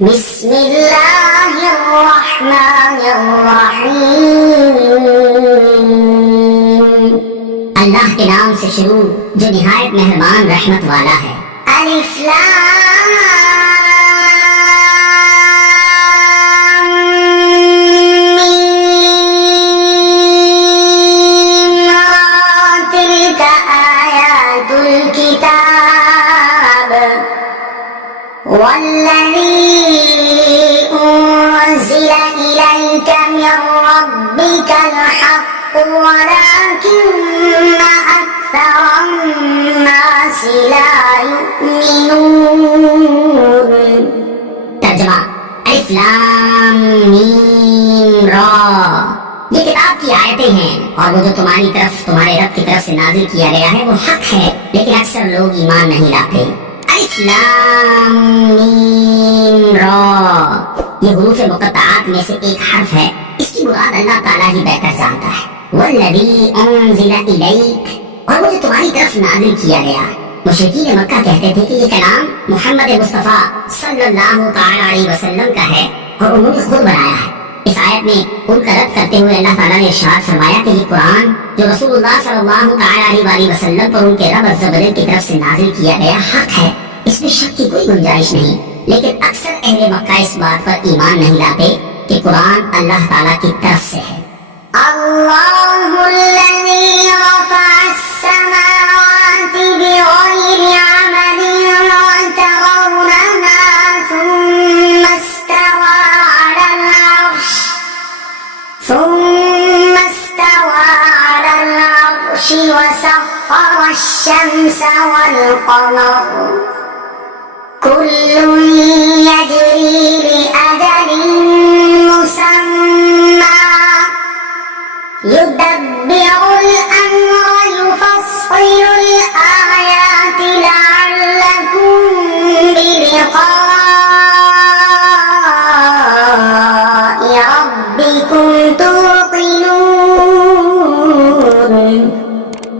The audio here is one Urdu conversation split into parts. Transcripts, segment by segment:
بسم اللہ الرحمن الرحیم، اللہ کے نام سے شروع جو نہایت مہربان رحمت والا ہے۔ الف لام میم، تلک آیات الکتاب والذی أنزل إليك من ربك الحق ولكن أكثر الناس لا يؤمنون۔ ترجمہ الف لام میم را، یہ کتاب کی آیتیں ہیں اور وہ جو تمہاری طرف تمہارے رب کی طرف سے نازل کیا گیا ہے وہ حق ہے، لیکن اکثر لوگ ایمان نہیں لاتے۔ الف لام میم را، یہ حروف مقطعات میں سے ایک حرف ہے، اس کی مراد اللہ تعالیٰ ہی بہتر جانتا ہے۔ والذی انزل الیک، اور وہ جو تمہاری طرف نازل کیا گیا۔ مشرکین مکہ کہتے تھے کہ یہ کلام محمد مصطفیٰ صلی اللہ تعالیٰ علیہ وسلم کا ہے اور انہوں نے خود بنایا ہے۔ اس آیت میں ان کا رد کرتے ہوئے اللہ تعالیٰ نے ارشاد فرمایا کہ یہ قرآن جو رسول اللہ صلی اللہ تعالیٰ علیہ وسلم پر ان کے رب عز و جل کی طرف سے نازل کیا گیا حق ہے، اس میں شک کی کوئی گنجائش نہیں، لیکن اکثر اہل مکہ اس بات پر ایمان نہیں لاتے کہ قرآن اللہ تعالیٰ کی طرف سے ہے۔ اللہ الذی رفع السماوات بغیر عمد ترونها ثم استوى على العرش وسخر الشمس والقمر كل يجري لأجل مسمى يدبر الأمر يفصل الآيات لعلكم بلقاء ربكم توقنون۔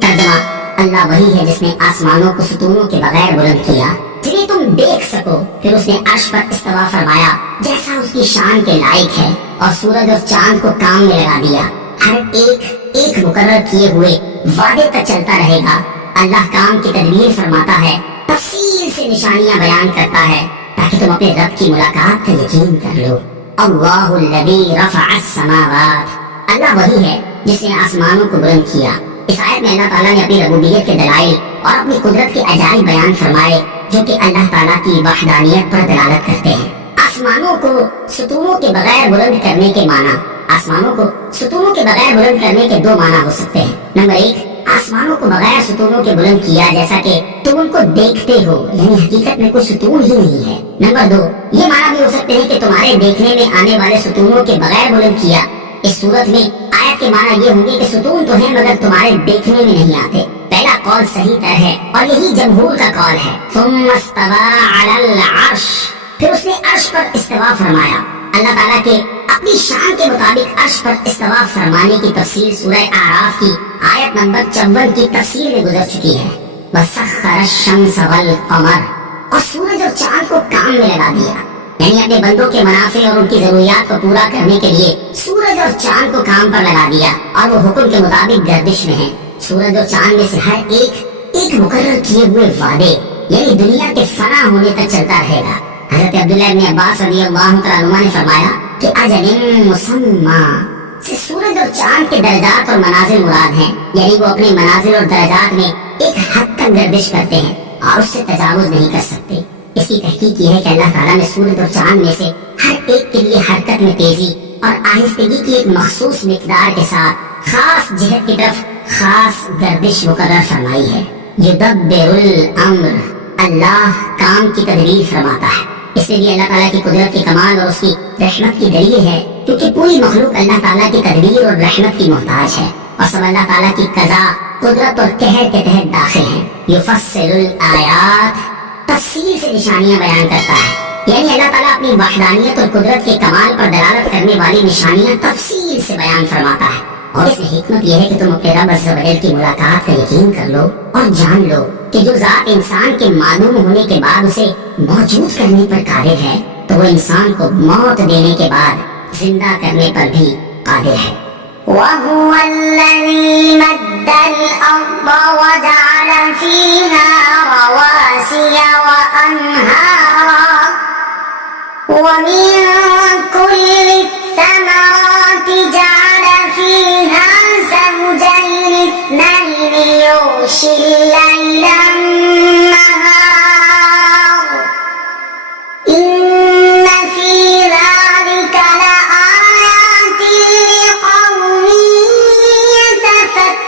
ترجمہ اللہ وہی ہے جس نے آسمانوں کو ستونوں کے بغیر بلند کیا جنہیں تم دیکھ سکو، پھر اس نے عرش پر استوا فرمایا جیسا اس کی شان کے لائق ہے، اور سورج اور چاند کو کام میں لگا دیا، ہر ایک ایک مقرر کیے ہوئے وعدے تک چلتا رہے گا۔ اللہ کام کی تدبیر فرماتا ہے، تفصیل سے نشانیاں بیان کرتا ہے تاکہ تم اپنے رب کی ملاقات کا یقین کر لو۔ اللہ الذی رفع السماوات، اللہ وہی ہے جس نے آسمانوں کو بلند کیا۔ اس آیت میں اللہ تعالیٰ نے اپنی ربوبیت کے دلائل اور اپنی قدرت کے عجائب بیان فرمائے جو کہ اللہ تعالیٰ کی وحدانیت پر دلالت کرتے ہیں۔ آسمانوں کو ستونوں کے بغیر بلند کرنے کے معنی، آسمانوں کو ستونوں کے بغیر بلند کرنے کے دو معنی ہو سکتے ہیں۔ نمبر ایک، آسمانوں کو بغیر ستونوں کے بلند کیا جیسا کہ تم ان کو دیکھتے ہو، یعنی حقیقت میں کوئی ستون ہی نہیں ہے۔ نمبر دو، یہ معنی بھی ہو سکتے ہیں کہ تمہارے دیکھنے میں آنے والے ستونوں کے بغیر بلند کیا۔ اس صورت میں آیت کے معنی یہ ہوں گے کہ ستون تو ہیں مگر تمہارے دیکھنے میں نہیں آتے۔ پہلا قول صحیح تر ہے اور یہی جمہور کا قول ہے۔ ثم استوى على العرش، پھر اس نے عرش پر استوا فرمایا۔ اللہ تعالیٰ کے اپنی شان کے مطابق عرش پر استوا فرمانے کی تفصیل سورہ اعراف کی آیت نمبر 54 کی تفسیر میں گزر چکی ہے۔ وسخر الشمس والقمر، اور سورج اور چاند کو کام میں لگا دیا، یعنی اپنے بندوں کے منافع اور ان کی ضروریات کو پورا کرنے کے لیے سورج اور چاند کو کام پر لگا دیا، اور وہ حکم کے مطابق گردش میں ہیں۔ سورج اور چاند میں سے ہر ایک ایک مقرر کیے ہوئے وعدے، یعنی دنیا کے فنا ہونے تک چلتا رہے گا۔ حضرت عبداللہ ابن عباس رضی اللہ تعالیٰ عنہ نے فرمایا کہ اجل مسمى سے سورج اور چاند کے درجات اور منازل مراد ہیں، یعنی وہ اپنے منازل اور درجات میں ایک حد تک گردش کرتے ہیں اور اس سے تجاوز نہیں کر سکتے۔ اس کی تحقیق یہ ہے کہ اللہ تعالیٰ نے سورج اور چاند میں سے ہر ایک کے لیے حرکت میں تیزی اور آہستگی کی ایک مخصوص مقدار کے ساتھ خاص جہت کی طرف خاص گردش مقرر فرمائی ہے۔ یدبر الامر، اللہ کام کی تدبیر فرماتا ہے۔ اس لیے اللہ تعالیٰ کی قدرت کے کمال اور اس کی رحمت کی دلیل ہے، کیونکہ پوری مخلوق اللہ تعالیٰ کی تدبیر اور رحمت کی محتاج ہے، اور سب اللہ تعالیٰ کی قضا، قدرت اور قہر کے تحت داخل ہیں۔ یفصل الآیات، تفصیل سے نشانیاں بیان کرتا ہے، یعنی اللہ تعالیٰ اپنی وحدانیت اور قدرت کے کمال پر دلالت کرنے والی نشانیاں تفصیل سے بیان فرماتا ہے۔ اور اس میں حکمت یہ ہے کہ تم اپنے رب عز و جل کی ملاقات کا یقین کر لو اور جان لو کہ جو ذات انسان کے معدوم ہونے کے بعد اسے موجود کرنے پر قادر ہے تو وہ انسان کو موت دینے کے بعد زندہ کرنے پر بھی قادر ہے۔ وَهُوَ الَّذِي مَدَّ الْأَرْضَ وَجَعَلَ فِيهَا رَوَاسِيَ وَأَنْهَارًا وَمِن كُلِّ الثَّمَرَاتِ جَعَلَ فِيهَا زَوْجَيْنِ اثْنَيْنِ يُغْشِي اللَّيْلَ النَّهَارَ إِنَّ فِي ذَلِكَ لَآيَاتٍ لِقَوْمٍ يَتَفَكَّرُونَ۔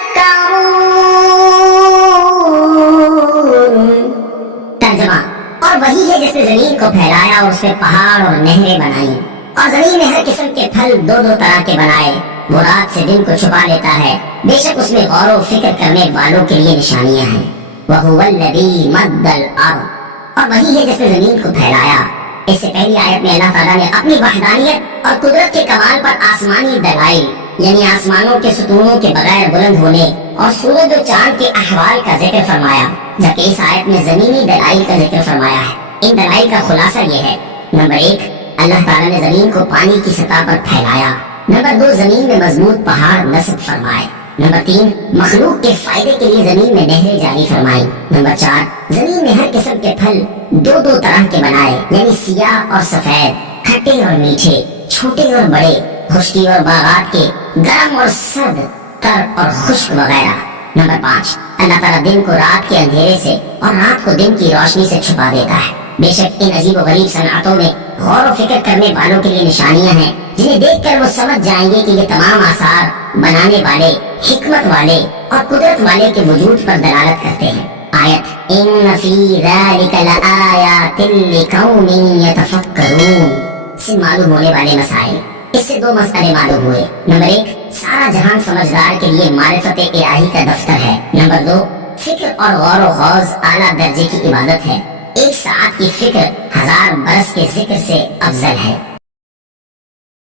ترجمہ، اور وہی ہے جس نے زمین کو پھیلایا اور اس میں پہاڑ اور نہریں بنائی، اور زمین میں ہر قسم کے پھل دو دو طرح کے بنائے۔ وہ رات سے دن کو چھپا لیتا ہے، بے شک اس میں غور و فکر کرنے والوں کے لیے نشانیاں ہیں۔ وَهُوَ الَّذِي مَدَّ الْأَرْضَ، اور وہی ہے جس نے زمین کو پھیلایا۔ اس سے پہلی آیت میں اللہ تعالیٰ نے اپنی وحدانیت اور قدرت کے کمال پر آسمانی دلائل یعنی آسمانوں کے ستونوں کے بغیر بلند ہونے اور سورج و چاند کے احوال کا ذکر فرمایا، جبکہ اس آیت میں زمینی دلائل کا ذکر فرمایا ہے۔ ان دلائل کا خلاصہ یہ ہے: نمبر 1، اللہ تعالیٰ نے زمین کو پانی کی سطح پر پھیلایا۔ نمبر 2، زمین میں مضبوط پہاڑ نصب فرمائے۔ نمبر 3، مخلوق کے فائدے کے لیے زمین میں نہریں جاری فرمائی۔ نمبر 4، زمین میں ہر قسم کے پھل دو دو طرح کے بنائے، یعنی سیاہ اور سفید، کھٹے اور میٹھے، چھوٹے اور بڑے، خشکی اور باغات کے، گرم اور سرد، تر اور خشک وغیرہ۔ نمبر 5، اللہ تعالیٰ دن کو رات کے اندھیرے سے اور رات کو دن کی روشنی سے چھپا دیتا ہے۔ بے شک ان عجیب و غریب صنعتوں میں غور و فکر کرنے والوں کے لیے نشانیاں ہیں، جنہیں دیکھ کر وہ سمجھ جائیں گے کہ یہ تمام آثار بنانے والے، حکمت والے اور قدرت والے کے وجود پر دلالت کرتے ہیں۔ آیت ان فی ذلک لآیات لقوم یتفکرون سے معلوم ہونے والے مسائل۔ اس سے دو مسئلے معلوم ہوئے۔ نمبر 1، سارا جہان سمجھدار کے لیے معرفت الہی کا دفتر ہے۔ نمبر 2، فکر اور غور و خوض اعلیٰ درجے کی عبادت ہے۔ ایک ساعت کی فکر 1000 برس کے ذکر سے افضل ہے۔